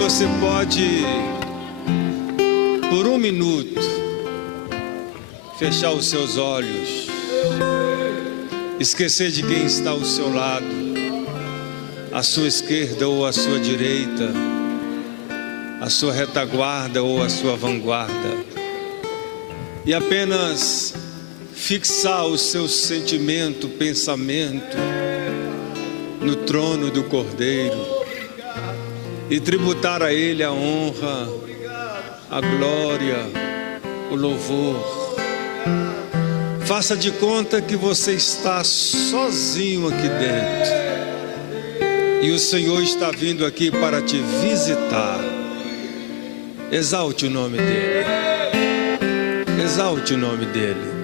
você pode, por um minuto, fechar os seus olhos, esquecer de quem está ao seu lado, à sua esquerda ou à sua direita, a sua retaguarda ou a sua vanguarda, e apenas fixar o seu sentimento, pensamento no trono do Cordeiro e tributar a Ele a honra, a glória, o louvor. Faça de conta que você está sozinho aqui dentro e o Senhor está vindo aqui para te visitar. Exalte o nome dEle. Exalte o nome dEle.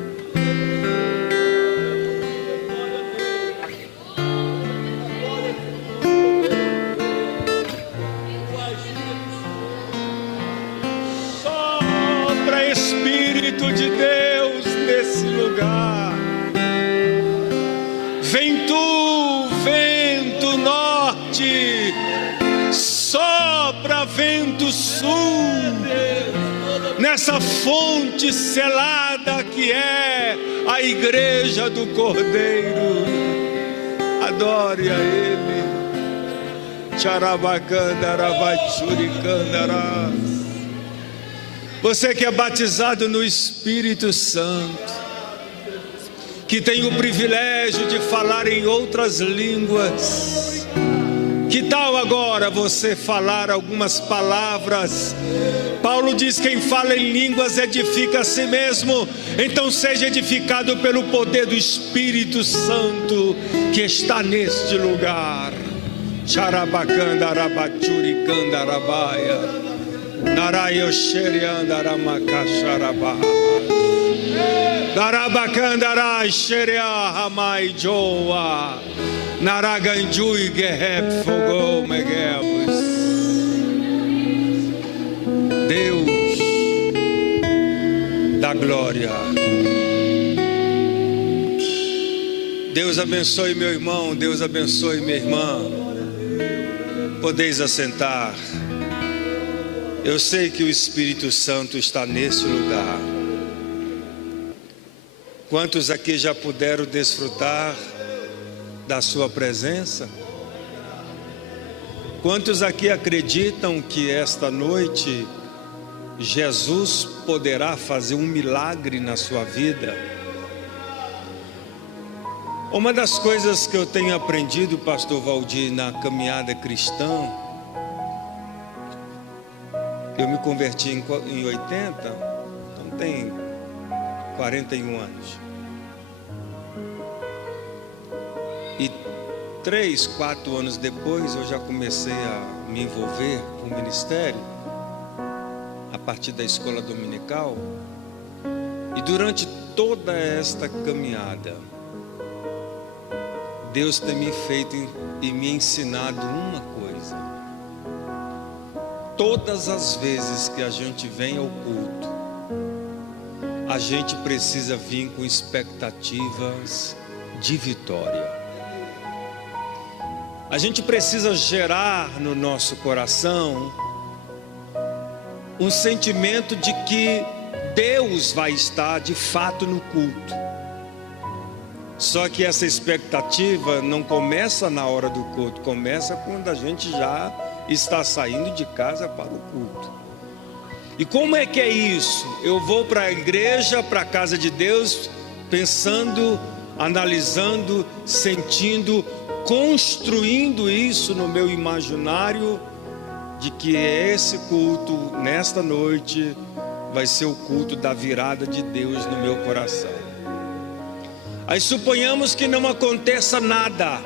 Sopra Espírito de Deus nesse lugar. Vem tu, vento norte, sopra vento sul, nessa fonte selada que é a igreja do Cordeiro. Adore a Ele. Charabacandarabatsuricandará. Você que é batizado no Espírito Santo, que tem o privilégio de falar em outras línguas, que tal agora você falar algumas palavras? Paulo diz: quem fala em línguas edifica a si mesmo. Então seja edificado pelo poder do Espírito Santo que está neste lugar. Charabacandarabatsuricandarabaya. Narayosheriandaramacacharabá. Darabacandara Sheria Ramai Joa. Naraganjui Gehep Fogou Meguebus. Deus da glória. Deus abençoe meu irmão, Deus abençoe minha irmã. Podeis assentar. Eu sei que o Espírito Santo está nesse lugar. Quantos aqui já puderam desfrutar da sua presença? Quantos aqui acreditam que esta noite Jesus poderá fazer um milagre na sua vida? Uma das coisas que eu tenho aprendido, pastor Valdir, na caminhada cristã, eu me converti em 80, então tem 41 anos. E 3, 4 anos depois eu já comecei a me envolver com o ministério, a partir da escola dominical. E durante toda esta caminhada, Deus tem me feito e me ensinado uma coisa. Todas as vezes que a gente vem ao culto, a gente precisa vir com expectativas de vitória. A gente precisa gerar no nosso coração um sentimento de que Deus vai estar de fato no culto. Só que essa expectativa não começa na hora do culto, começa quando a gente já está saindo de casa para o culto. E como é que é isso? Eu vou para a igreja, para a casa de Deus, pensando, analisando, sentindo, construindo isso no meu imaginário, de que esse culto, nesta noite, vai ser o culto da virada de Deus no meu coração. Aí suponhamos que não aconteça nada.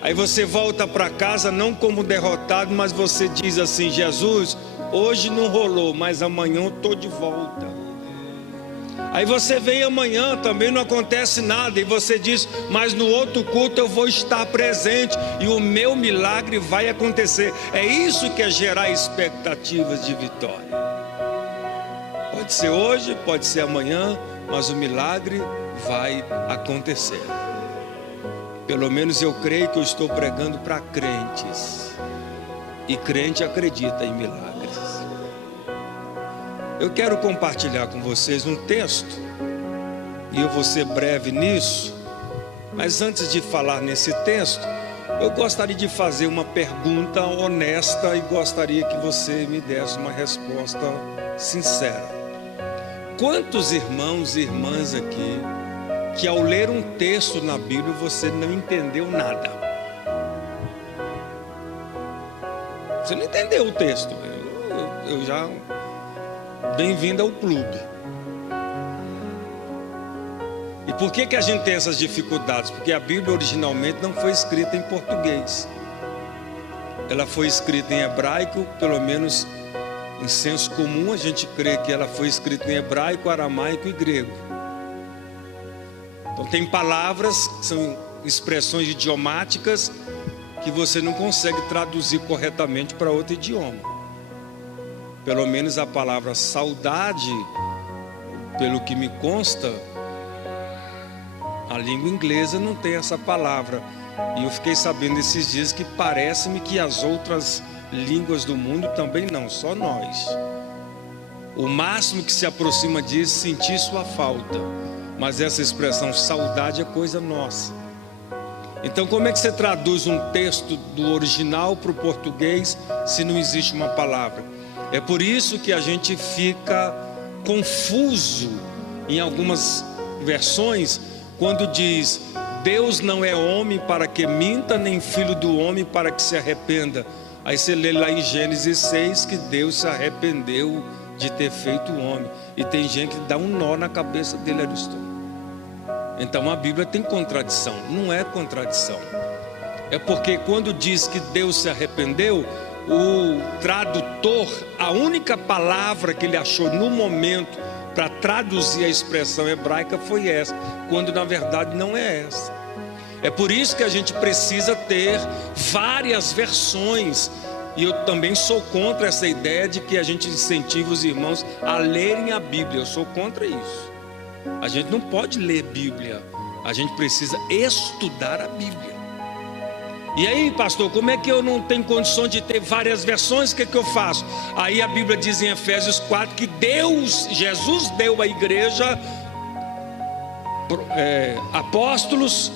Aí você volta para casa não como derrotado, mas você diz assim: Jesus, hoje não rolou, mas amanhã eu estou de volta. Aí você vem amanhã, também não acontece nada, e você diz: mas no outro culto eu vou estar presente e o meu milagre vai acontecer. É isso que é gerar expectativas de vitória. Pode ser hoje, pode ser amanhã, mas o milagre vai acontecer. Pelo menos eu creio que eu estou pregando para crentes. E crente acredita em milagres. Eu quero compartilhar com vocês um texto, e eu vou ser breve nisso, mas antes de falar nesse texto, eu gostaria de fazer uma pergunta honesta e gostaria que você me desse uma resposta sincera. Quantos irmãos e irmãs aqui que ao ler um texto na Bíblia você não entendeu nada? Você não entendeu o texto. Eu já... Bem-vindo ao clube. E por que a gente tem essas dificuldades? Porque a Bíblia originalmente não foi escrita em português. Ela foi escrita em hebraico, pelo menos em senso comum a gente crê que ela foi escrita em hebraico, aramaico e grego. Então tem palavras que são expressões idiomáticas que você não consegue traduzir corretamente para outro idioma. Pelo menos a palavra saudade, pelo que me consta, a língua inglesa não tem essa palavra. E eu fiquei sabendo esses dias que parece-me que as outras línguas do mundo também não, só nós. O máximo que se aproxima disso, sentir sua falta. Mas essa expressão saudade é coisa nossa. Então como é que você traduz um texto do original para o português se não existe uma palavra? É por isso que a gente fica confuso em algumas versões quando diz: Deus não é homem para que minta, nem filho do homem para que se arrependa. Aí você lê lá em Gênesis 6 que Deus se arrependeu de ter feito o homem. E tem gente que dá um nó na cabeça dele, Ariston. Então a Bíblia tem contradição. Não é contradição. É porque quando diz que Deus se arrependeu, o tradutor, a única palavra que ele achou no momento para traduzir a expressão hebraica foi essa, quando na verdade não é essa. É por isso que a gente precisa ter várias versões. E eu também sou contra essa ideia de que a gente incentiva os irmãos a lerem a Bíblia. Eu sou contra isso. A gente não pode ler Bíblia, a gente precisa estudar a Bíblia. E aí, pastor, como é que eu não tenho condição de ter várias versões? O que é que eu faço? Aí a Bíblia diz em Efésios 4 que Jesus deu à igreja apóstolos,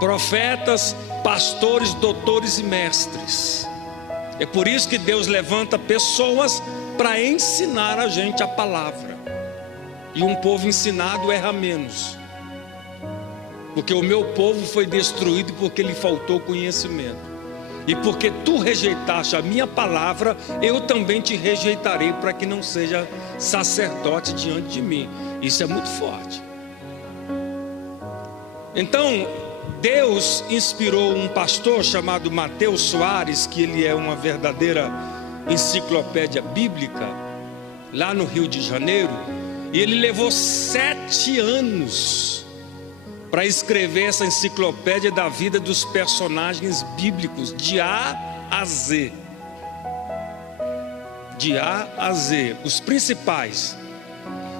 profetas, pastores, doutores e mestres. É por isso que Deus levanta pessoas para ensinar a gente a palavra. E um povo ensinado erra menos. Porque o meu povo foi destruído porque lhe faltou conhecimento. E porque tu rejeitaste a minha palavra, eu também te rejeitarei para que não seja sacerdote diante de mim. Isso é muito forte. Então, Deus inspirou um pastor chamado Mateus Soares, que ele é uma verdadeira enciclopédia bíblica, lá no Rio de Janeiro. E ele levou 7 anos para escrever essa enciclopédia da vida dos personagens bíblicos, de A a Z. De A a Z, os principais.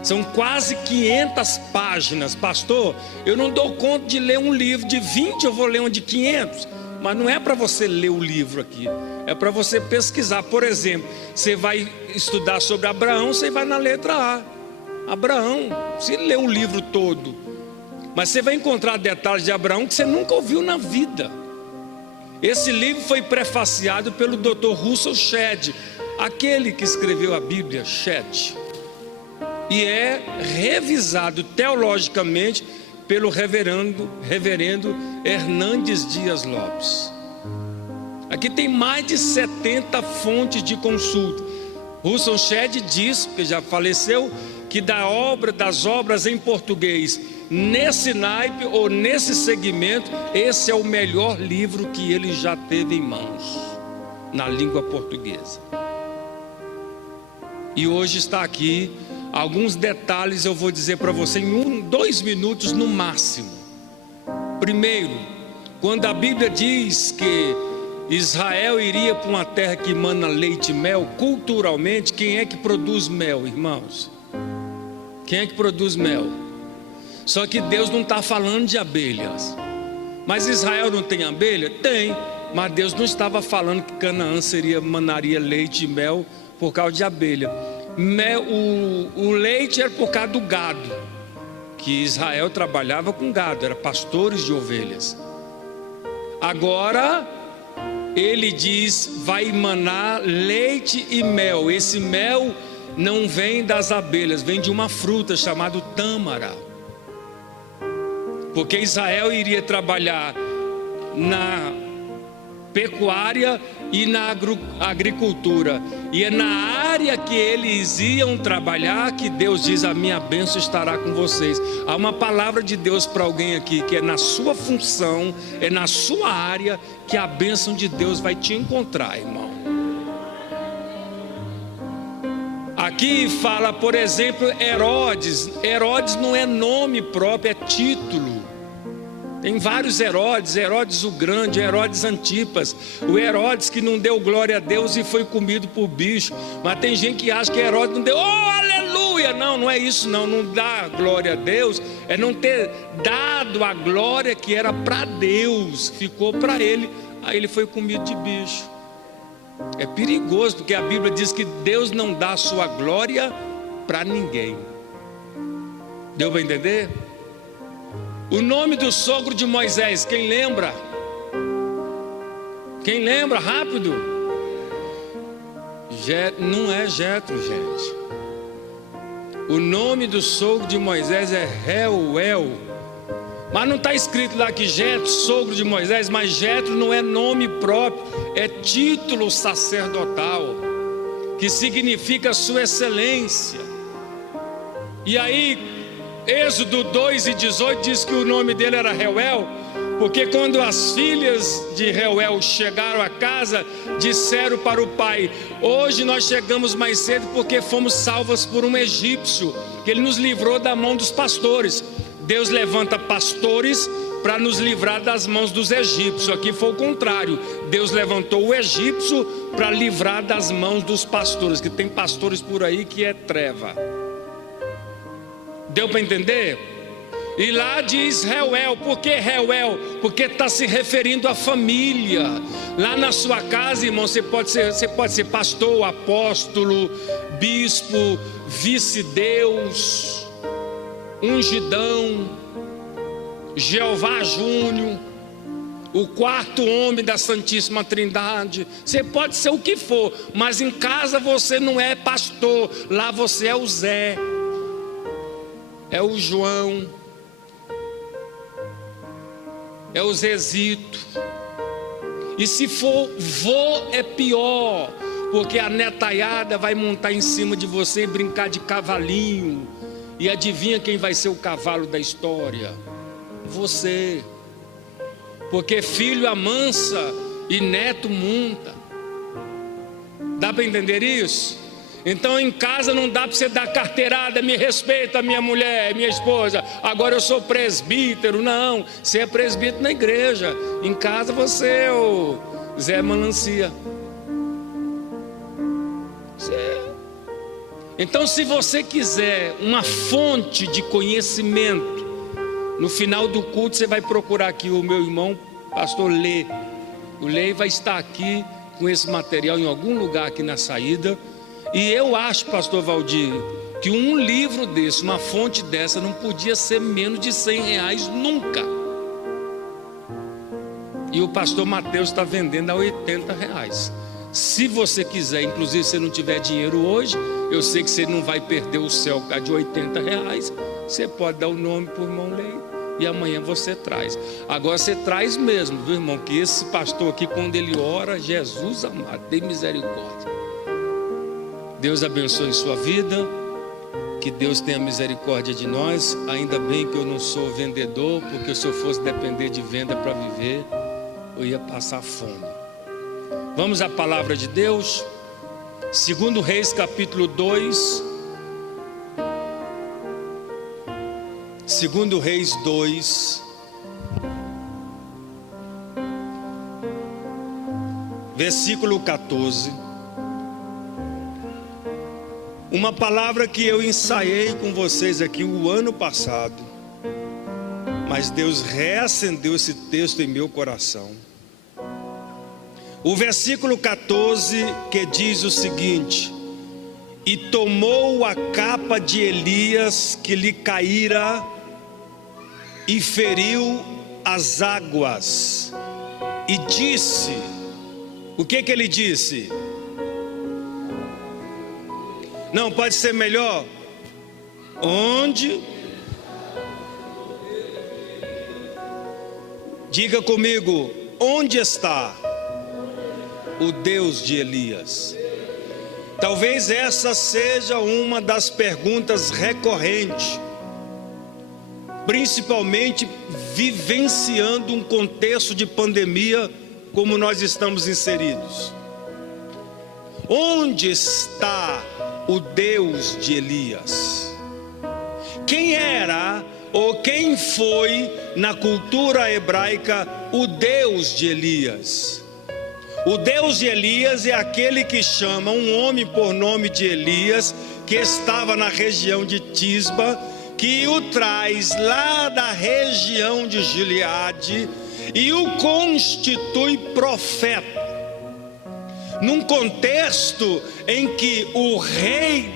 São quase 500 páginas. Pastor, eu não dou conta de ler um livro de 20, eu vou ler um de 500. Mas não é para você ler o livro aqui, é para você pesquisar. Por exemplo, você vai estudar sobre Abraão, você vai na letra A. Abraão, você lê o livro todo, mas você vai encontrar detalhes de Abraão que você nunca ouviu na vida. Esse livro foi prefaciado pelo Dr. Russell Shedd, aquele que escreveu a Bíblia, Shedd, e é revisado teologicamente pelo reverendo Hernandes Dias Lopes. Aqui tem mais de 70 fontes de consulta. Russell Shedd diz, que já faleceu, que das obras em português, nesse naipe ou nesse segmento, esse é o melhor livro que ele já teve em mãos, na língua portuguesa. E hoje está aqui, alguns detalhes eu vou dizer para você em 2 minutos no máximo. Primeiro, quando a Bíblia diz que Israel iria para uma terra que emana leite e mel, culturalmente, quem é que produz mel, irmãos? Quem é que produz mel? Só que Deus não está falando de abelhas. Mas Israel não tem abelha? Tem. Mas Deus não estava falando que Canaã manaria leite e mel por causa de abelha. O leite era por causa do gado, que Israel trabalhava com gado, era pastores de ovelhas. Agora ele diz, vai manar leite e mel. Esse mel não vem das abelhas, vem de uma fruta chamada tâmara. Porque Israel iria trabalhar na pecuária e na agricultura, e é na área que eles iam trabalhar que Deus diz, a minha bênção estará com vocês. Há uma palavra de Deus para alguém aqui, que é na sua função, é na sua área que a bênção de Deus vai te encontrar, irmão. Aqui fala, por exemplo, Herodes. Herodes não é nome próprio, é título. Tem vários Herodes, Herodes o Grande, Herodes Antipas, o Herodes que não deu glória a Deus e foi comido por bicho. Mas tem gente que acha que Herodes não deu, oh aleluia, não é isso não dá glória a Deus, é não ter dado a glória que era para Deus, ficou para ele, aí ele foi comido de bicho. É perigoso, porque a Bíblia diz que Deus não dá a sua glória para ninguém. Deu para entender? O nome do sogro de Moisés, quem lembra? Quem lembra? Rápido. Não é Jetro, gente. O nome do sogro de Moisés é Reuel. Mas não está escrito lá que Jetro, sogro de Moisés, mas Jetro não é nome próprio, é título sacerdotal, que significa sua excelência. E aí, Êxodo 2:18 diz que o nome dele era Reuel, porque quando as filhas de Reuel chegaram a casa, disseram para o pai, hoje nós chegamos mais cedo porque fomos salvas por um egípcio, que ele nos livrou da mão dos pastores. Deus levanta pastores para nos livrar das mãos dos egípcios. Aqui foi o contrário, Deus levantou o egípcio para livrar das mãos dos pastores, que tem pastores por aí que é treva. Deu para entender? E lá diz Reuel. Por que Reuel? Porque está se referindo à família. Lá na sua casa, irmão, você pode ser pastor, apóstolo, bispo, vice-deus, ungidão, Jeová Júnior, o quarto homem da Santíssima Trindade. Você pode ser o que for, mas em casa você não é pastor. Lá você é o Zé, é o João, é o Zezito. E se for vô é pior, porque a netaiada vai montar em cima de você e brincar de cavalinho. E adivinha quem vai ser o cavalo da história? Você. Porque filho amansa e neto monta. Dá para entender isso? Então em casa não dá para você dar carteirada, me respeita minha mulher, minha esposa, agora eu sou presbítero. Não, você é presbítero na igreja. Em casa você é o Zé Melancia. Então se você quiser uma fonte de conhecimento, no final do culto você vai procurar aqui o meu irmão pastor Lê. O Lê vai estar aqui com esse material em algum lugar aqui na saída. E eu acho, pastor Valdir, que um livro desse, uma fonte dessa, não podia ser menos de R$100 nunca. E o pastor Mateus está vendendo a R$80. Se você quiser, inclusive se não tiver dinheiro hoje, eu sei que você não vai perder o céu por causa de R$80. Você pode dar o nome para o irmão Lei e amanhã você traz. Agora você traz mesmo, viu, irmão? Que esse pastor aqui, quando ele ora, Jesus amado, tem misericórdia. Deus abençoe sua vida, que Deus tenha misericórdia de nós. Ainda bem que eu não sou vendedor, porque se eu fosse depender de venda para viver, eu ia passar fome. Vamos à palavra de Deus. 2 Reis capítulo 2. 2 Reis 2, versículo 14. Uma palavra que eu ensaiei com vocês aqui o ano passado, mas Deus reacendeu esse texto em meu coração. O versículo 14 que diz o seguinte: e tomou a capa de Elias que lhe caíra e feriu as águas, e disse, o que ele disse? Não, pode ser melhor, onde? Diga comigo, onde está o Deus de Elias? Talvez essa seja uma das perguntas recorrentes, principalmente vivenciando um contexto de pandemia como nós estamos inseridos. Onde está o Deus de Elias? Quem era ou quem foi na cultura hebraica o Deus de Elias? O Deus de Elias é aquele que chama um homem por nome de Elias, que estava na região de Tisba, que o traz lá da região de Gileade e o constitui profeta. Num contexto em que o rei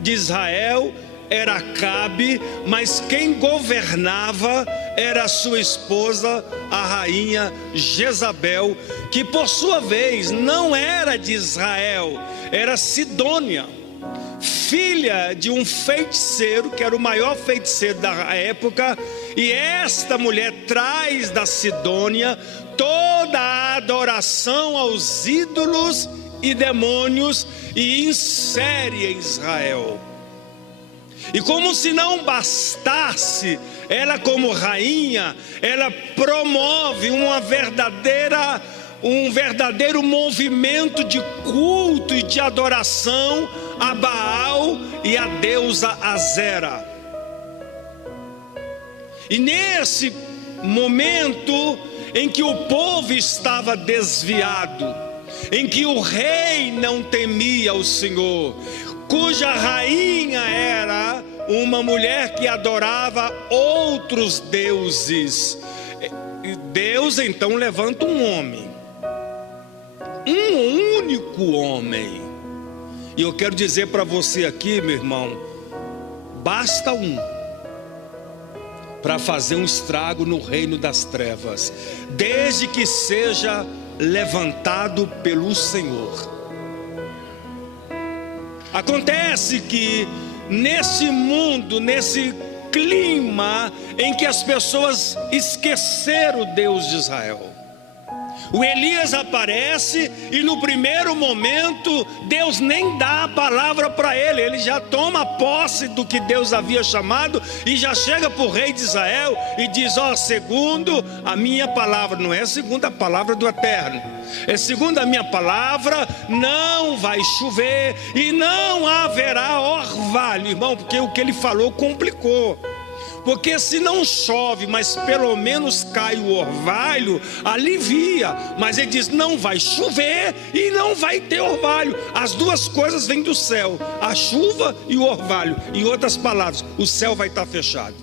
de Israel era Acabe, mas quem governava era sua esposa, a rainha Jezabel, que por sua vez não era de Israel, era Sidônia, filha de um feiticeiro, que era o maior feiticeiro da época. E esta mulher traz da Sidônia toda a adoração aos ídolos e demônios e insere em Israel. E como se não bastasse, ela como rainha, ela promove um verdadeiro movimento de culto e de adoração a Baal e a deusa Azera. E nesse momento em que o povo estava desviado, em que o rei não temia o Senhor, cuja rainha era uma mulher que adorava outros deuses, Deus então levanta um homem, um único homem. E eu quero dizer para você aqui, meu irmão, basta um para fazer um estrago no reino das trevas, desde que seja levantado pelo Senhor. Acontece que nesse mundo, nesse clima em que as pessoas esqueceram o Deus de Israel, o Elias aparece e no primeiro momento Deus nem dá a palavra para ele, ele já toma posse do que Deus havia chamado e já chega para o rei de Israel e diz: ó, segundo a minha palavra, não é segundo a palavra do Eterno, é segundo a minha palavra, não vai chover e não haverá orvalho, irmão, porque o que ele falou complicou. Porque se não chove, mas pelo menos cai o orvalho, alivia. Mas ele diz: não vai chover e não vai ter orvalho. As duas coisas vêm do céu, a chuva e o orvalho. Em outras palavras, o céu vai estar fechado.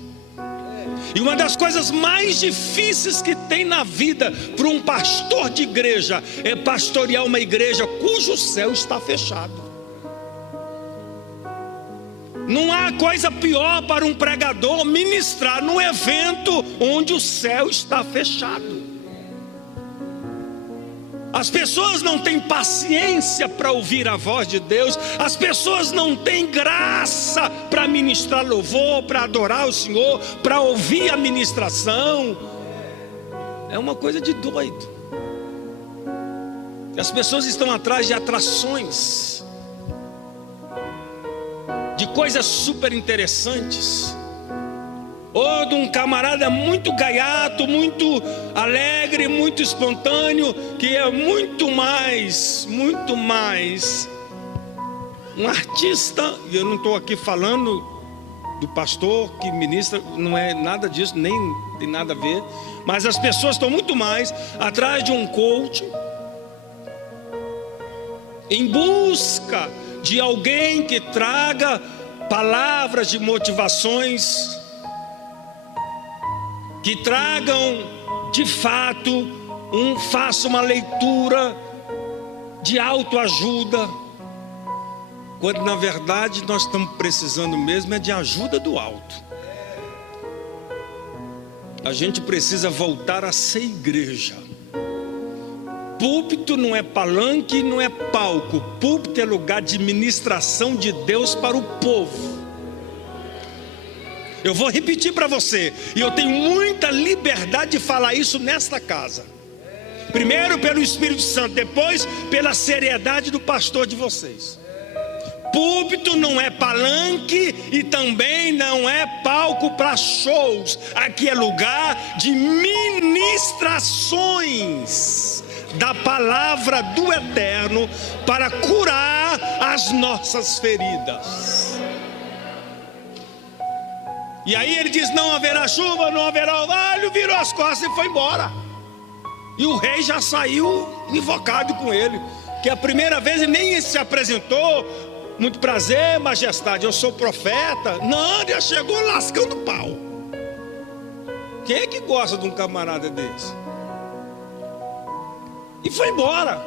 E uma das coisas mais difíceis que tem na vida para um pastor de igreja é pastorear uma igreja cujo céu está fechado. Não há coisa pior para um pregador ministrar num evento onde o céu está fechado. As pessoas não têm paciência para ouvir a voz de Deus. As pessoas não têm graça para ministrar louvor, para adorar o Senhor, para ouvir a ministração. É uma coisa de doido. As pessoas estão atrás de atrações, de coisas super interessantes, ou de um camarada muito gaiato, muito alegre, muito espontâneo, que é muito mais um artista. E eu não estou aqui falando do pastor que ministra, não é nada disso, nem tem nada a ver, mas as pessoas estão muito mais atrás de um coach, em busca de alguém que traga palavras de motivações, que tragam de fato faça uma leitura de autoajuda, quando na verdade nós estamos precisando mesmo é de ajuda do alto. A gente precisa voltar a ser igreja. Púlpito não é palanque, não é palco. Púlpito é lugar de ministração de Deus para o povo. Eu vou repetir para você, e eu tenho muita liberdade de falar isso nesta casa. Primeiro pelo Espírito Santo, depois pela seriedade do pastor de vocês. Púlpito não é palanque e também não é palco para shows. Aqui é lugar de ministrações da palavra do Eterno para curar as nossas feridas. E aí ele diz: não haverá chuva, não haverá orvalho. Virou as costas e foi embora. E o rei já saiu invocado com ele, que a primeira vez ele nem se apresentou. Muito prazer, majestade, eu sou profeta. Não, já chegou lascando pau. Quem é que gosta de um camarada desse? E foi embora.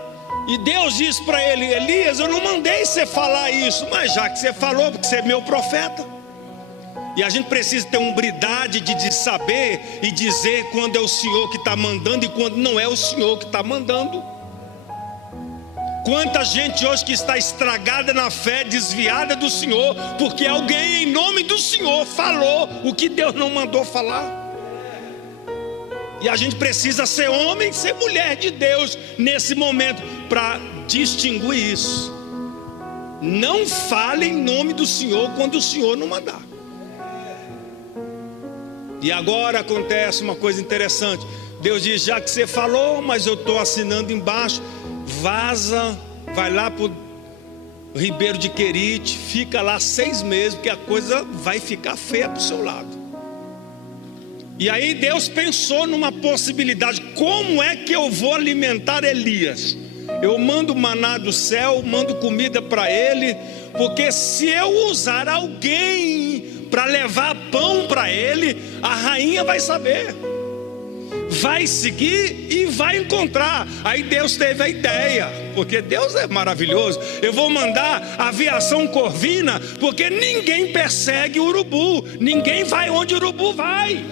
E Deus disse para ele: Elias, eu não mandei você falar isso, mas já que você falou, porque você é meu profeta. E a gente precisa ter umbridade de saber e dizer quando é o Senhor que está mandando e quando não é o Senhor que está mandando. Quanta gente hoje que está estragada na fé, desviada do Senhor, porque alguém em nome do Senhor falou o que Deus não mandou falar. E a gente precisa ser homem, ser mulher de Deus nesse momento para distinguir isso. Não fale em nome do Senhor quando o Senhor não mandar. E agora acontece uma coisa interessante. Deus diz: já que você falou, mas eu estou assinando embaixo. Vaza, vai lá para o Ribeiro de Querite, fica lá 6 meses, porque a coisa vai ficar feia para o seu lado. E aí Deus pensou numa possibilidade: como é que eu vou alimentar Elias? Eu mando maná do céu, mando comida para ele, porque se eu usar alguém para levar pão para ele, a rainha vai saber, vai seguir e vai encontrar. Aí Deus teve a ideia, porque Deus é maravilhoso: eu vou mandar aviação corvina, porque ninguém persegue o urubu, ninguém vai onde o urubu vai.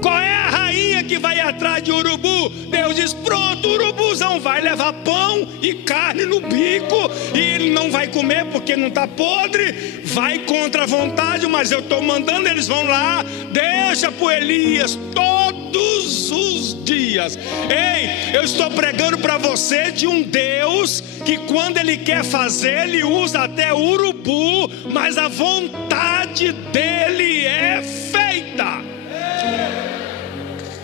Qual é a rainha que vai atrás de urubu? Deus diz: pronto, o urubuzão vai levar pão e carne no bico, e ele não vai comer porque não está podre, vai contra a vontade, mas eu estou mandando, eles vão lá, deixa para o Elias todos os dias. Ei, eu estou pregando para você de um Deus que quando ele quer fazer, ele usa até urubu, mas a vontade dele é feita.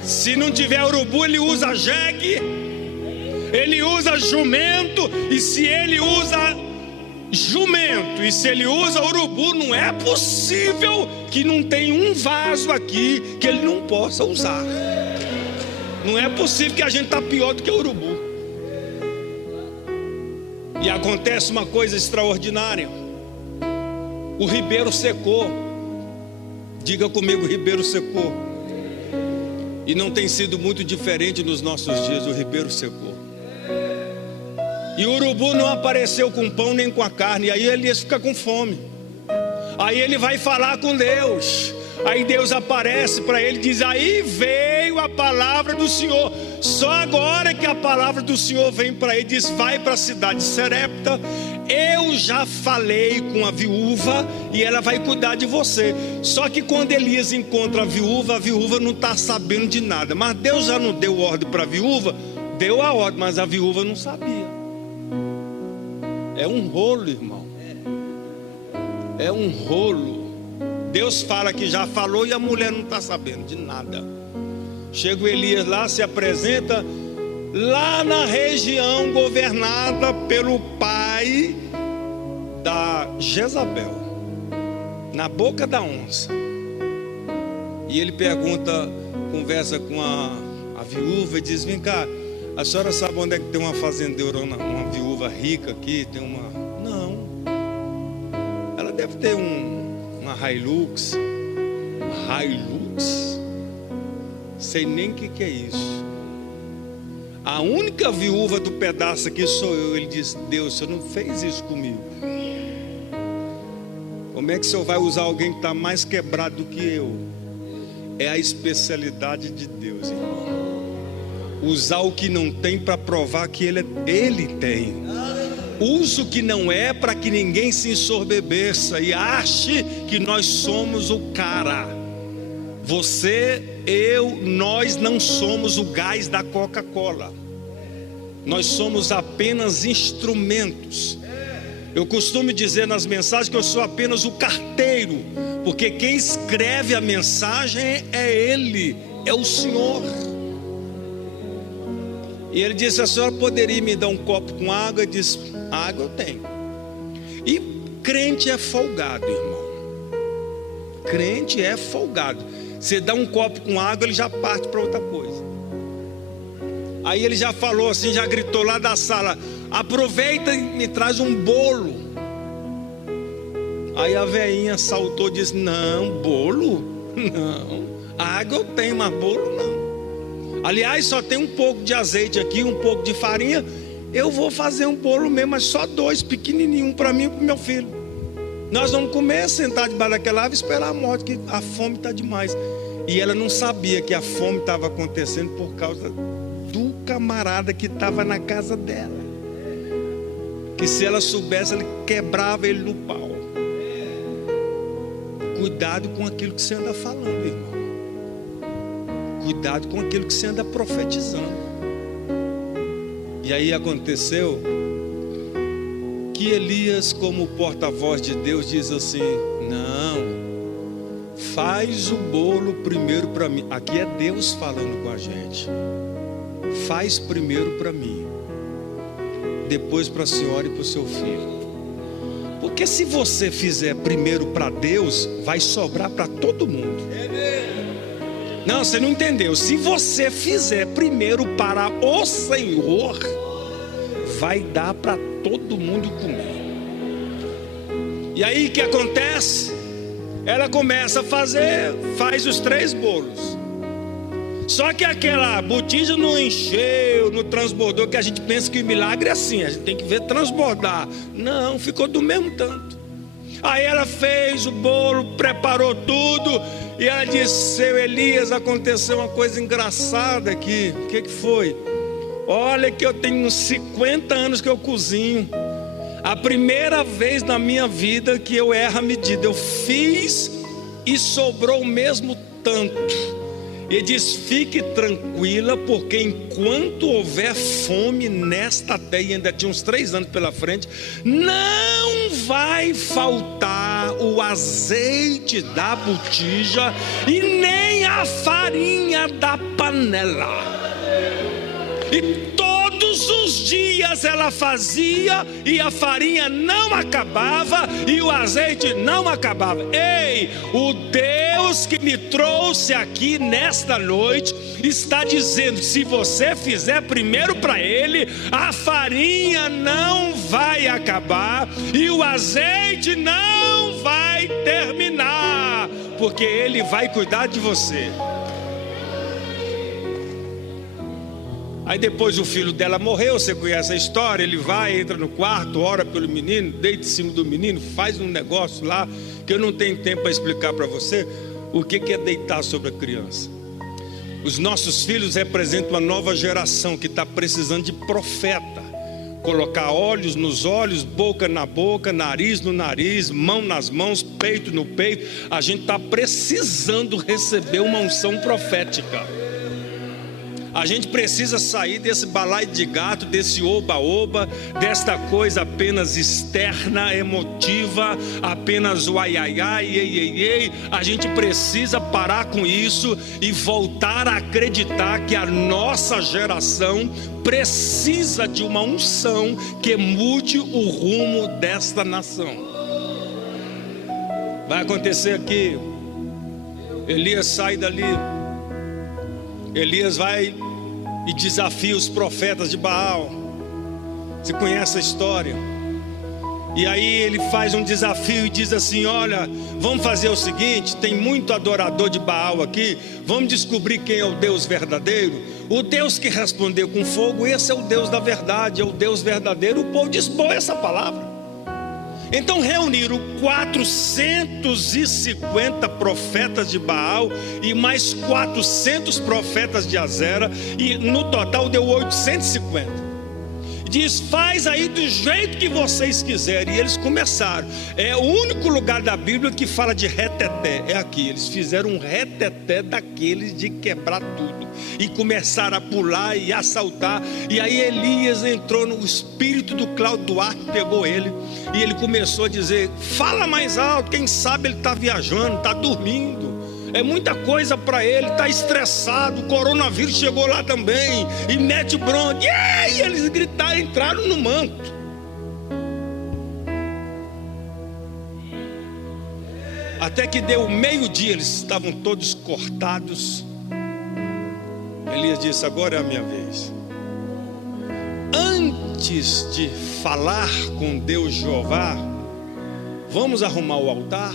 Se não tiver urubu, ele usa jegue, ele usa jumento, e se ele usa jumento e se ele usa urubu, não é possível que não tenha um vaso aqui que ele não possa usar. Não é possível que a gente está pior do que o urubu. E acontece uma coisa extraordinária: o ribeiro secou. Diga comigo: o ribeiro secou. E não tem sido muito diferente nos nossos dias. O ribeiro secou. E o urubu não apareceu com pão nem com a carne. E aí Elias fica com fome. Aí ele vai falar com Deus. Aí Deus aparece para ele e diz: aí veio a palavra do Senhor. Só agora que a palavra do Senhor vem para ele, diz: vai para a cidade de Serepta. Eu já falei com a viúva e ela vai cuidar de você. Só que quando Elias encontra a viúva não está sabendo de nada. Mas Deus já não deu ordem para a viúva? Deu a ordem, mas a viúva não sabia. É um rolo, irmão. É um rolo. Deus fala que já falou e a mulher não está sabendo de nada. Chega o Elias lá, se apresenta lá na região governada pelo pai da Jezabel, na boca da onça. E ele pergunta, conversa com a viúva e diz: vem cá, a senhora sabe onde é que tem uma fazendeira, uma viúva rica aqui? Tem uma... Não. Ela deve ter uma Hilux. Hilux? Sei nem o que é isso. A única viúva do pedaço aqui sou eu. Ele disse: Deus, o Senhor não fez isso comigo. Como é que o Senhor vai usar alguém que está mais quebrado do que eu? É a especialidade de Deus, irmão. Usar o que não tem para provar que ele tem. Usa o que não é para que ninguém se ensorbebeça e ache que nós somos o cara. Você, eu, nós não somos o gás da Coca-Cola. Nós somos apenas instrumentos. Eu costumo dizer nas mensagens que eu sou apenas o carteiro, porque quem escreve a mensagem é Ele, é o Senhor. E ele disse: a senhora poderia me dar um copo com água? Ele disse: água eu tenho. E crente é folgado, irmão. Crente é folgado. Você dá um copo com água, ele já parte para outra coisa. Aí ele já falou assim, já gritou lá da sala: aproveita e me traz um bolo. Aí a velhinha saltou e disse: não, bolo? Não, água eu tenho, mas bolo não. Aliás, só tem um pouco de azeite aqui, um pouco de farinha. Eu vou fazer um bolo mesmo, mas só 2, pequenininho, um para mim e para o meu filho. Nós vamos comer, sentar debaixo daquela árvore e esperar a morte, que a fome está demais. E ela não sabia que a fome estava acontecendo por causa do camarada que estava na casa dela. Que se ela soubesse, ela quebrava ele no pau. Cuidado com aquilo que você anda falando, irmão. Cuidado com aquilo que você anda profetizando. E aí aconteceu que Elias, como porta-voz de Deus, diz assim: não, faz o bolo primeiro para mim. Aqui é Deus falando com a gente. Faz primeiro para mim, depois para a senhora e para o seu filho. Porque se você fizer primeiro para Deus, vai sobrar para todo mundo. Não, você não entendeu. Se você fizer primeiro para o Senhor, vai dar para todo mundo comer. E aí o que acontece? Ela começa a fazer, faz os 3 bolos. Só que aquela botija não encheu, não transbordou, que a gente pensa que o milagre é assim, a gente tem que ver transbordar. Não, ficou do mesmo tanto. Aí ela fez o bolo, preparou tudo, e ela disse: seu Elias, aconteceu uma coisa engraçada aqui. O que foi? Olha que eu tenho uns 50 anos que eu cozinho. A primeira vez na minha vida que eu erro a medida. Eu fiz e sobrou o mesmo tanto. E diz: fique tranquila, porque enquanto houver fome nesta terra, e ainda tinha uns 3 anos pela frente, não vai faltar o azeite da botija e nem a farinha da panela. E todos os dias ela fazia, e a farinha não acabava, e o azeite não acabava. Ei, o Deus que me trouxe aqui nesta noite está dizendo: se você fizer primeiro para Ele, a farinha não vai acabar e o azeite não vai terminar, porque Ele vai cuidar de você. Aí depois o filho dela morreu, você conhece a história. Ele vai, entra no quarto, ora pelo menino, deita em cima do menino, faz um negócio lá, que eu não tenho tempo para explicar para você o que é deitar sobre a criança. Os nossos filhos representam uma nova geração que está precisando de profeta. Colocar olhos nos olhos, boca na boca, nariz no nariz, mão nas mãos, peito no peito. A gente está precisando receber uma unção profética. A gente precisa sair desse balaio de gato, desse oba-oba, desta coisa apenas externa, emotiva, apenas o ai-ai-ai, ei. A gente precisa parar com isso e voltar a acreditar que a nossa geração precisa de uma unção que mude o rumo desta nação. Vai acontecer aqui. Elias sai dali. Elias vai e desafia os profetas de Baal. Você conhece a história? E aí ele faz um desafio e diz assim: olha, vamos fazer o seguinte, tem muito adorador de Baal aqui, vamos descobrir quem é o Deus verdadeiro. O Deus que respondeu com fogo, esse é o Deus da verdade, é o Deus verdadeiro. O povo diz: boa essa palavra. Então reuniram 450 profetas de Baal e mais 400 profetas de Azera, e no total deu 850. Diz: faz aí do jeito que vocês quiserem. E eles começaram. É o único lugar da Bíblia que fala de reteté, é aqui. Eles fizeram um reteté daqueles de quebrar tudo, e começaram a pular e assaltar. E aí Elias entrou no espírito do Cláudio Duarte, pegou ele, e ele começou a dizer: fala mais alto, quem sabe ele está viajando, está dormindo, é muita coisa para ele, está estressado, o coronavírus chegou lá também, e mete bronca. E eles gritaram, entraram no manto. Até que deu meio-dia, eles estavam todos cortados. Elias disse: agora é a minha vez. Antes de falar com Deus Jeová, vamos arrumar o altar.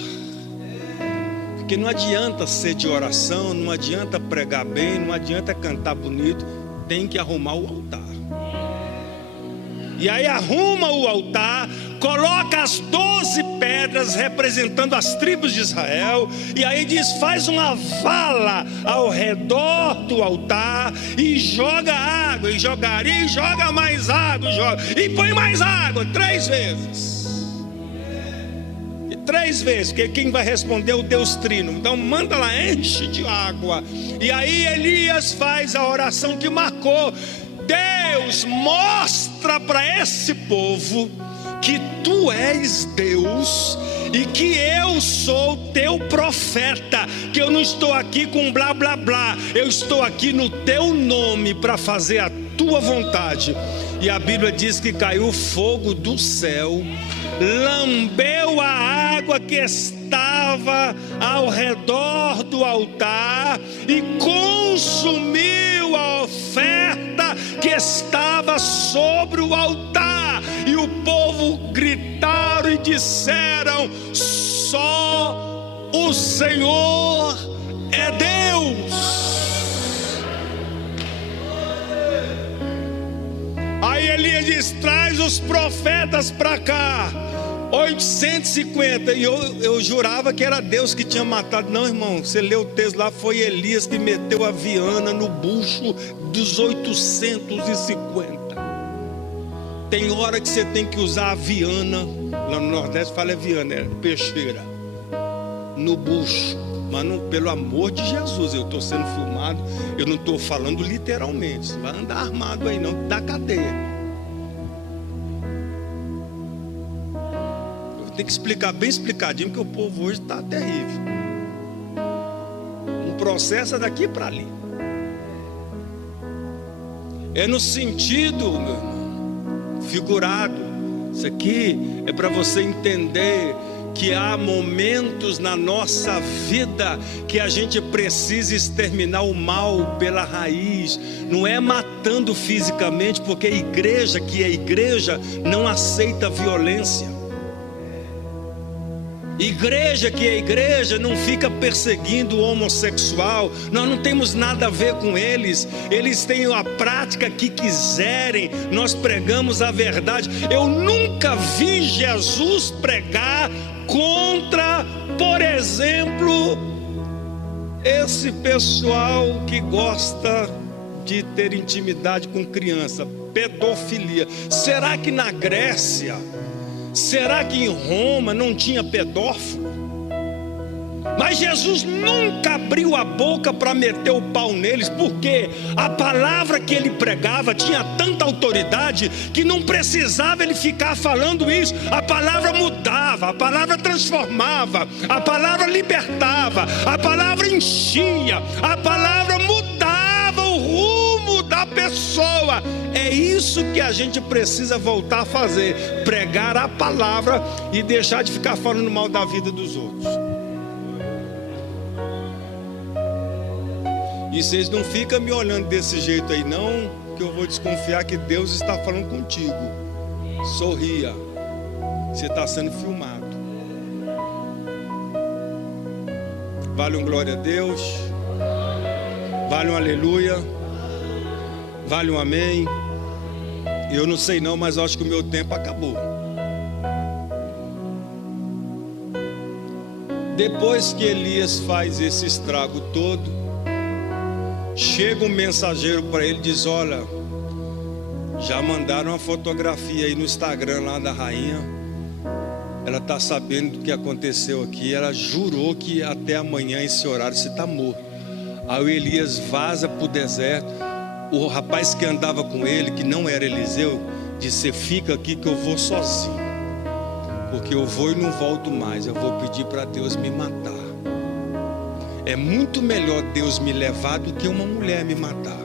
Porque não adianta ser de oração, não adianta pregar bem, não adianta cantar bonito, tem que arrumar o altar. E aí arruma o altar, coloca as 12 pedras representando as tribos de Israel, e aí diz: faz uma vala ao redor do altar, e joga água, e jogaria, e joga mais água, e põe mais água 3 vezes. 3 vezes, porque quem vai responder é o Deus Trino. Então manda lá, enche de água. E aí Elias faz a oração que marcou. Deus, mostra para esse povo que tu és Deus e que eu sou teu profeta, que eu não estou aqui com blá blá blá, eu estou aqui no teu nome para fazer a tua vontade. E a Bíblia diz que caiu fogo do céu, lambeu a água que estava ao redor do altar e consumiu a oferta que estava sobre o altar. E o povo gritaram e disseram: só o Senhor é Deus. Aí Elias diz: traz os profetas para cá. 850. E eu jurava que era Deus que tinha matado. Não, irmão, você leu o texto lá, foi Elias que meteu a viana no bucho dos 850. Tem hora que você tem que usar a viana. Lá no Nordeste fala viana, é peixeira, no bucho. Mas não, pelo amor de Jesus, eu estou sendo filmado, eu não estou falando literalmente. Você vai andar armado aí não, da cadeia. Eu tenho que explicar bem explicadinho, porque o povo hoje está terrível. Um processo é daqui para ali. É no sentido, meu irmão, figurado. Isso aqui é para você entender que há momentos na nossa vida que a gente precisa exterminar o mal pela raiz. Não é matando fisicamente, porque a igreja que é igreja não aceita violência. Igreja que é igreja não fica perseguindo o homossexual. Nós não temos nada a ver com eles. Eles têm a prática que quiserem. Nós pregamos a verdade. Eu nunca vi Jesus pregar contra, por exemplo, esse pessoal que gosta de ter intimidade com criança, pedofilia. Será que na Grécia, será que em Roma não tinha pedófilo? Mas Jesus nunca abriu a boca para meter o pau neles, porque a palavra que ele pregava tinha tanta autoridade que não precisava ele ficar falando isso. A palavra mudava, a palavra transformava, a palavra libertava, a palavra enchia, a palavra mudava o rumo da pessoa. É isso que a gente precisa voltar a fazer: pregar a palavra e deixar de ficar falando mal da vida dos outros. E vocês não ficam me olhando desse jeito aí não, que eu vou desconfiar que Deus está falando contigo. Sorria, você está sendo filmado. Vale um glória a Deus, vale um aleluia. Vale um amém? Eu não sei não, mas acho que o meu tempo acabou. Depois que Elias faz esse estrago todo, chega um mensageiro para ele e diz: olha, já mandaram uma fotografia aí no Instagram lá da rainha. Ela está sabendo do que aconteceu aqui. Ela jurou que até amanhã esse horário você está morto. Aí o Elias vaza para o deserto. O rapaz que andava com ele, que não era Eliseu, disse: fica aqui que eu vou sozinho, porque eu vou e não volto mais. Eu vou pedir para Deus me matar. É muito melhor Deus me levar do que uma mulher me matar.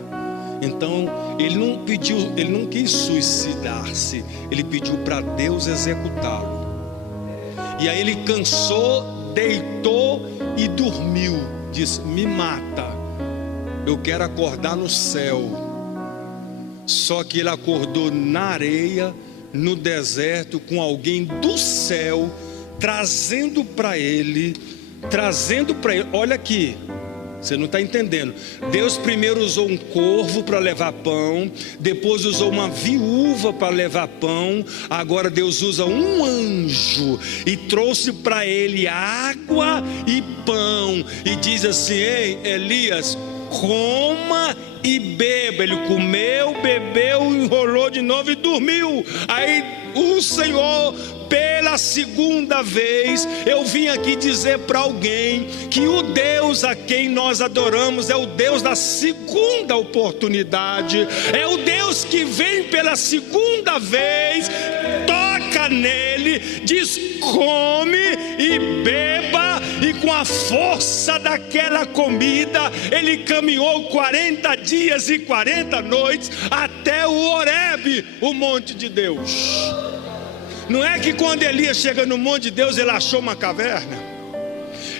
Então ele não quis suicidar-se, ele pediu para Deus executá-lo. E aí ele cansou, deitou e dormiu. Disse: me mata, eu quero acordar no céu. Só que ele acordou na areia, no deserto, com alguém do céu trazendo para ele. Olha aqui, você não está entendendo. Deus primeiro usou um corvo para levar pão, depois usou uma viúva para levar pão, agora Deus usa um anjo e trouxe para ele água e pão, e diz assim: ei, Elias, coma e beba. Ele comeu, bebeu, enrolou de novo e dormiu. Aí o Senhor, pela segunda vez, eu vim aqui dizer para alguém que o Deus a quem nós adoramos é o Deus da segunda oportunidade, é o Deus que vem pela segunda vez, toca nele, diz: come e beba, e com a força daquela comida, ele caminhou 40 dias e 40 noites até o Horebe, o monte de Deus. Não é que quando Elias chega no monte de Deus, ele achou uma caverna.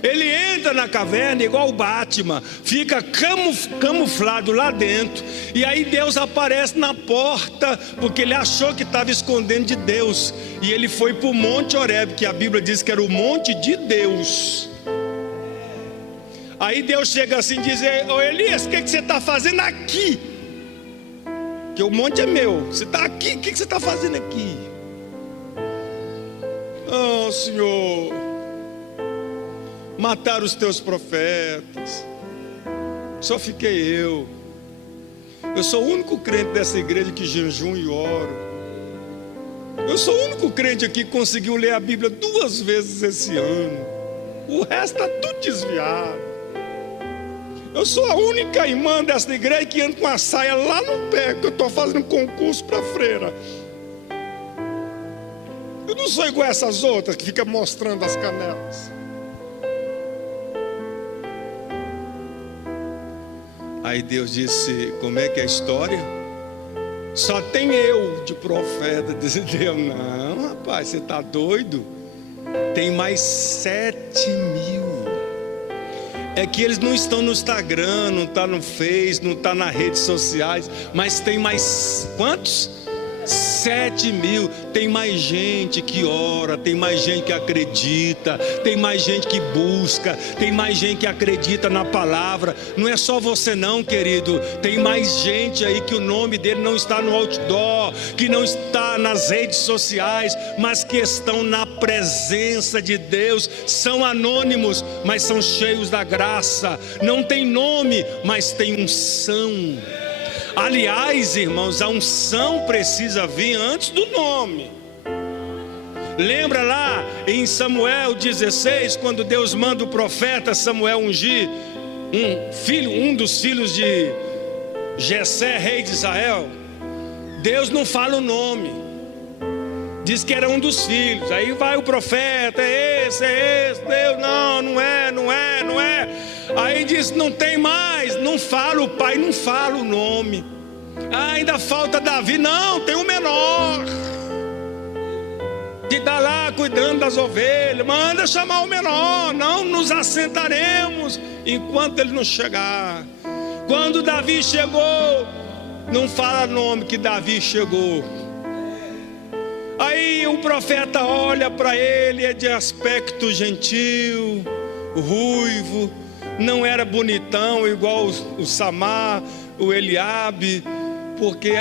Ele entra na caverna igual o Batman, fica camuflado lá dentro, e aí Deus aparece na porta, porque ele achou que estava escondendo de Deus. E ele foi para o monte Horebe, que a Bíblia diz que era o monte de Deus. Aí Deus chega assim e diz: ô Elias, o que você está fazendo aqui? Que o monte é meu, você está aqui, o que você está fazendo aqui? Oh Senhor, mataram os teus profetas, só fiquei eu. Eu sou o único crente dessa igreja que jejum e oro. Eu sou o único crente aqui que conseguiu ler a Bíblia 2 vezes esse ano. O resto está tudo desviado. Eu sou a única irmã dessa igreja que anda com a saia lá no pé, que eu estou fazendo concurso para freira. Eu não sou igual essas outras que ficam mostrando as canelas. Aí Deus disse: como é que é a história? Só tem eu de profeta. Disse Deus: não, rapaz, você está doido? Tem mais 7.000. É que eles não estão no Instagram, não está no Face, não está nas redes sociais, mas tem mais quantos? 7.000. Tem mais gente que ora, tem mais gente que acredita, tem mais gente que busca, tem mais gente que acredita na palavra. Não é só você não, querido. Tem mais gente aí que o nome dele não está no outdoor, que não está nas redes sociais, mas que estão na presença de Deus. São anônimos, mas são cheios da graça. Não tem nome, mas tem unção. Aliás, irmãos, a unção precisa vir antes do nome. Lembra lá em Samuel 16, quando Deus manda o profeta Samuel ungir um dos filhos de Jessé, rei de Israel? Deus não fala o nome, diz que era um dos filhos. Aí vai o profeta: é esse, Deus, não é. Aí diz: não tem mais, não fala, o pai não fala o nome. Ainda falta Davi, não, tem o menor, que está lá cuidando das ovelhas. Manda chamar o menor, não nos assentaremos enquanto ele não chegar. Quando Davi chegou, não fala nome, que Davi chegou. Aí o profeta olha para ele, é de aspecto gentil, ruivo, não era bonitão igual o Samar, o Eliabe, porque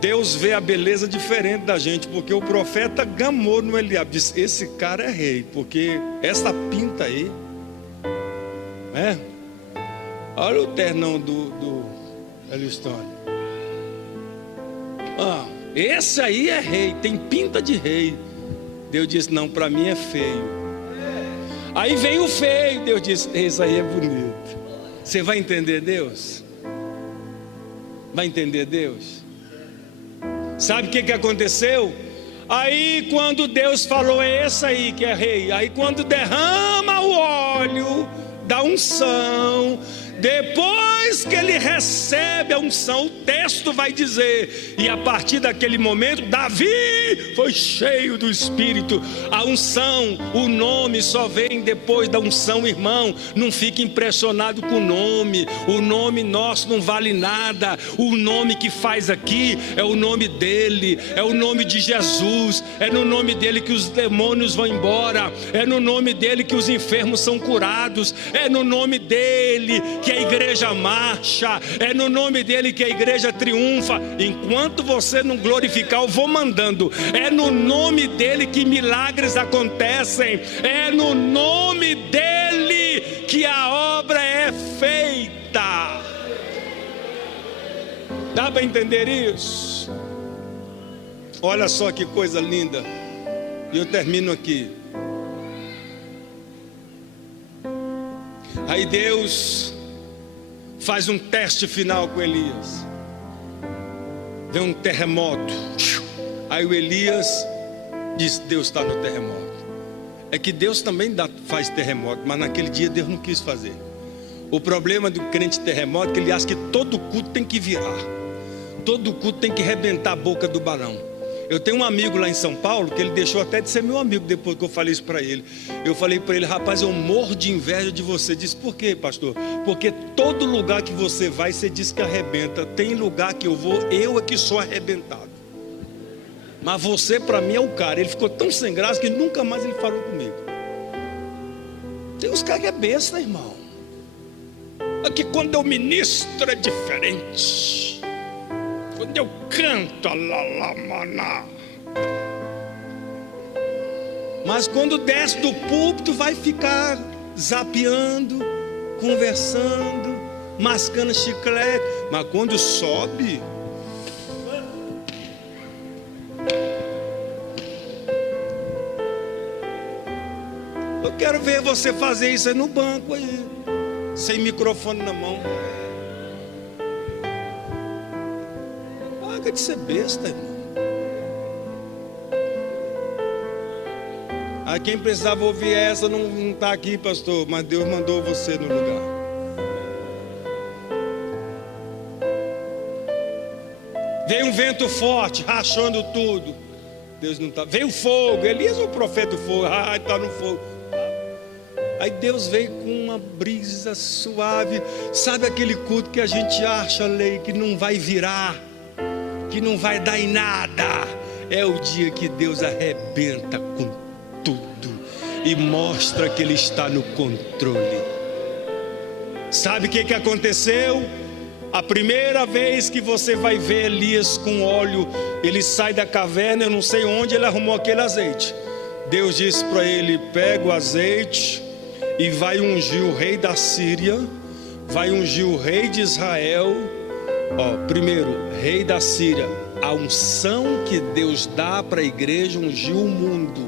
Deus vê a beleza diferente da gente, porque o profeta gamou no Eliabe, disse: esse cara é rei, porque essa pinta aí, olha o ternão do Elistone. Esse aí é rei, tem pinta de rei. Deus disse: não, para mim é feio. Aí vem o feio, Deus disse: esse aí é bonito. Você vai entender Deus? Vai entender Deus? Sabe o que aconteceu? Aí quando Deus falou: é esse aí que é rei. Aí quando derrama o óleo da unção, depois que ele recebe a unção, o texto vai dizer, e a partir daquele momento, Davi foi cheio do Espírito. A unção, o nome só vem depois da unção, irmão. Não fique impressionado com o nome nosso não vale nada. O nome que faz aqui é o nome dele, é o nome de Jesus. É no nome dele que os demônios vão embora, é no nome dele que os enfermos são curados, é no nome dele que a igreja marcha, é no nome dele que a igreja triunfa. Enquanto você não glorificar, eu vou mandando. É no nome dele que milagres acontecem, é no nome dele que a obra é feita. Dá para entender isso? Olha só que coisa linda, e eu termino aqui. Aí Deus faz um teste final com Elias. Vem um terremoto. Aí o Elias diz: Deus está no terremoto. É que Deus também faz terremoto, mas naquele dia Deus não quis fazer. O problema do crente terremoto é que ele acha que todo culto tem que virar, todo culto tem que arrebentar a boca do balão. Eu tenho um amigo lá em São Paulo que ele deixou até de ser meu amigo depois que eu falei isso para ele. Eu falei para ele: rapaz, eu morro de inveja de você. Disse: por quê, pastor? Porque todo lugar que você vai, você diz que arrebenta. Tem lugar que eu vou, eu é que sou arrebentado. Mas você para mim é o cara. Ele ficou tão sem graça que nunca mais ele falou comigo. Tem uns caras que é besta, irmão. Aqui quando eu ministro é diferente. Quando eu canto, maná. Mas quando desce do púlpito, vai ficar zapeando, conversando, mascando chiclete. Mas quando sobe, eu quero ver você fazer isso aí no banco aí, sem microfone na mão. De ser besta, irmão. Quem precisava ouvir essa não está aqui, pastor, mas Deus mandou você no lugar. Veio um vento forte, rachando tudo. Deus não está. Veio fogo. Elias é o profeta do fogo. Está no fogo. Aí Deus veio com uma brisa suave. Sabe aquele culto que a gente acha, Lei, que não vai virar, que não vai dar em nada? É o dia que Deus arrebenta com tudo e mostra que Ele está no controle. Sabe o que aconteceu? A primeira vez que você vai ver Elias com óleo, ele sai da caverna, eu não sei onde ele arrumou aquele azeite. Deus disse para ele: pega o azeite e vai ungir o rei da Síria, vai ungir o rei de Israel. Primeiro, rei da Síria, a unção que Deus dá para a igreja ungir o mundo.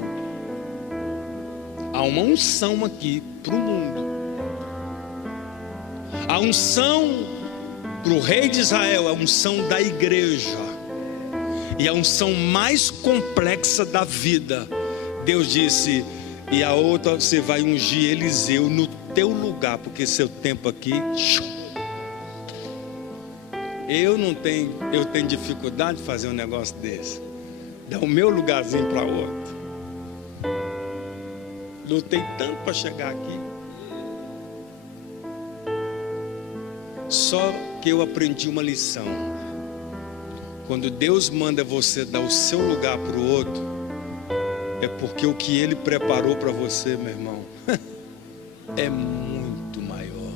Há uma unção aqui para o mundo. A unção para o rei de Israel é a unção da igreja, e a unção mais complexa da vida. Deus disse: e a outra você vai ungir Eliseu no teu lugar, porque seu tempo aqui. Eu tenho dificuldade de fazer um negócio desse, dar o meu lugarzinho para outro. Lutei tanto para chegar aqui. Só que eu aprendi uma lição. Quando Deus manda você dar o seu lugar para o outro, é porque o que Ele preparou para você, meu irmão, é muito maior.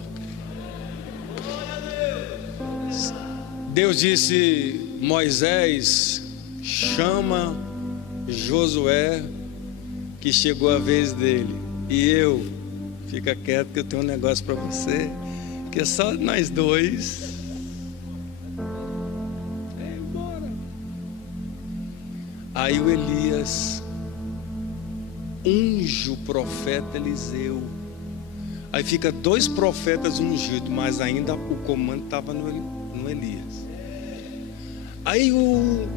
Deus disse: Moisés chama Josué, que chegou a vez dele. E eu, fica quieto que eu tenho um negócio para você, que é só nós dois. Bora. Aí o Elias unge o profeta Eliseu. Aí fica 2 profetas ungidos, mas ainda o comando estava no Elias. Aí o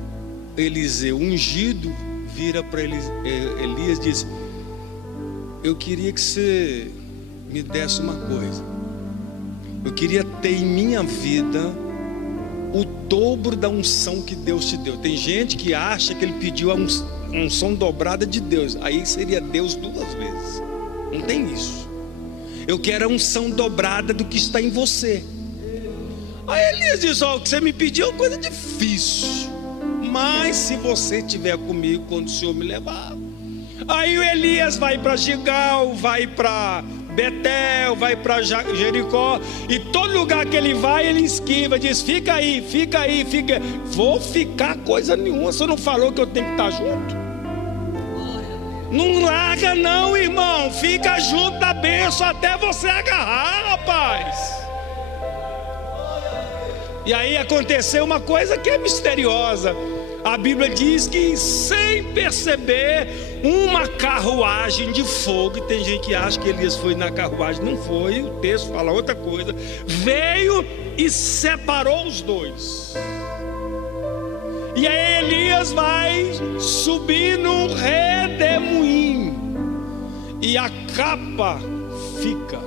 Eliseu ungido vira para Elias e diz: eu queria que você me desse uma coisa. Eu queria ter em minha vida o dobro da unção que Deus te deu. Tem gente que acha que ele pediu a unção dobrada de Deus. Aí seria Deus 2 vezes. Não tem isso. Eu quero a unção dobrada do que está em você. Aí Elias diz: ó, o que você me pediu é uma coisa difícil, mas se você estiver comigo quando o Senhor me levar. Aí o Elias vai para Gigal, vai para Betel, vai para Jericó, e todo lugar que ele vai, ele esquiva, diz: fica aí, fica aí, fica. Vou ficar coisa nenhuma, você não falou que eu tenho que estar junto? Não larga não, irmão, fica junto da bênção até você agarrar, rapaz. E aí aconteceu uma coisa que é misteriosa. A Bíblia diz que, sem perceber, uma carruagem de fogo, e tem gente que acha que Elias foi na carruagem, não foi, o texto fala outra coisa, veio e separou os 2. E aí Elias vai subir no redemoinho, e a capa fica,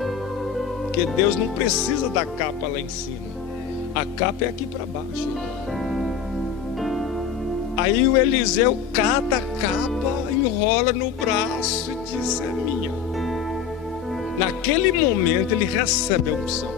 porque Deus não precisa da capa lá em cima, a capa é aqui para baixo. Aí o Eliseu cata a capa, enrola no braço e diz: é minha. Naquele momento ele recebe a unção.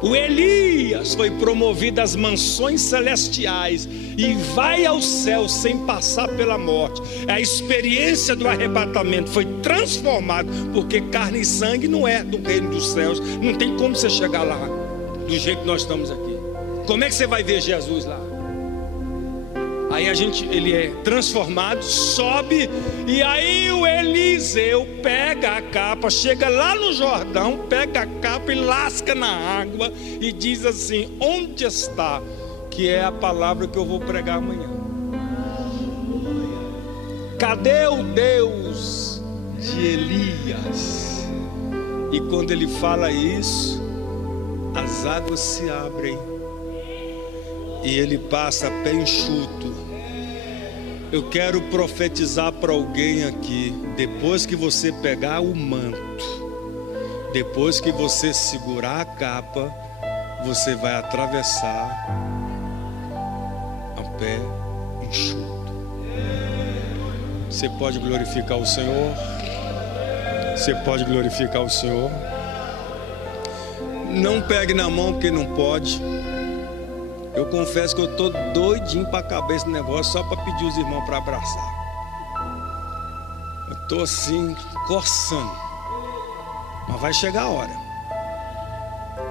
O Elias foi promovido às mansões celestiais e vai ao céu sem passar pela morte. A experiência do arrebatamento foi transformada, porque carne e sangue não é do reino dos céus. Não tem como você chegar lá do jeito que nós estamos aqui. Como é que você vai ver Jesus lá? Aí ele é transformado, sobe, e aí o Eliseu pega a capa, chega lá no Jordão, pega a capa e lasca na água e diz assim: onde está? Que é a palavra que eu vou pregar amanhã. Cadê o Deus de Elias? E quando ele fala isso, as águas se abrem e ele passa pé enxuto. Eu quero profetizar para alguém aqui: depois que você pegar o manto, depois que você segurar a capa, você vai atravessar a pé enxuto. Você pode glorificar o Senhor? Você pode glorificar o Senhor? Não pegue na mão porque não pode. Eu confesso que eu estou doidinho para acabar esse negócio, só para pedir os irmãos para abraçar. Eu estou assim, coçando. Mas vai chegar a hora.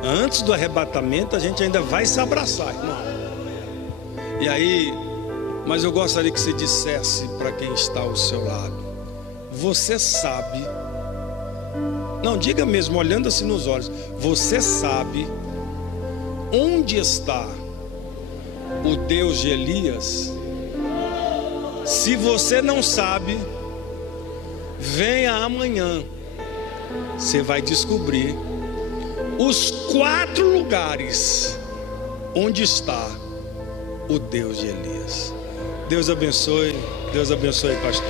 Antes do arrebatamento a gente ainda vai se abraçar, irmão. E aí, mas eu gostaria que você dissesse para quem está ao seu lado: você sabe, não, diga mesmo, olhando assim nos olhos, você sabe onde está o Deus de Elias? Se você não sabe, venha amanhã, você vai descobrir os 4 lugares onde está o Deus de Elias. Deus abençoe, pastor.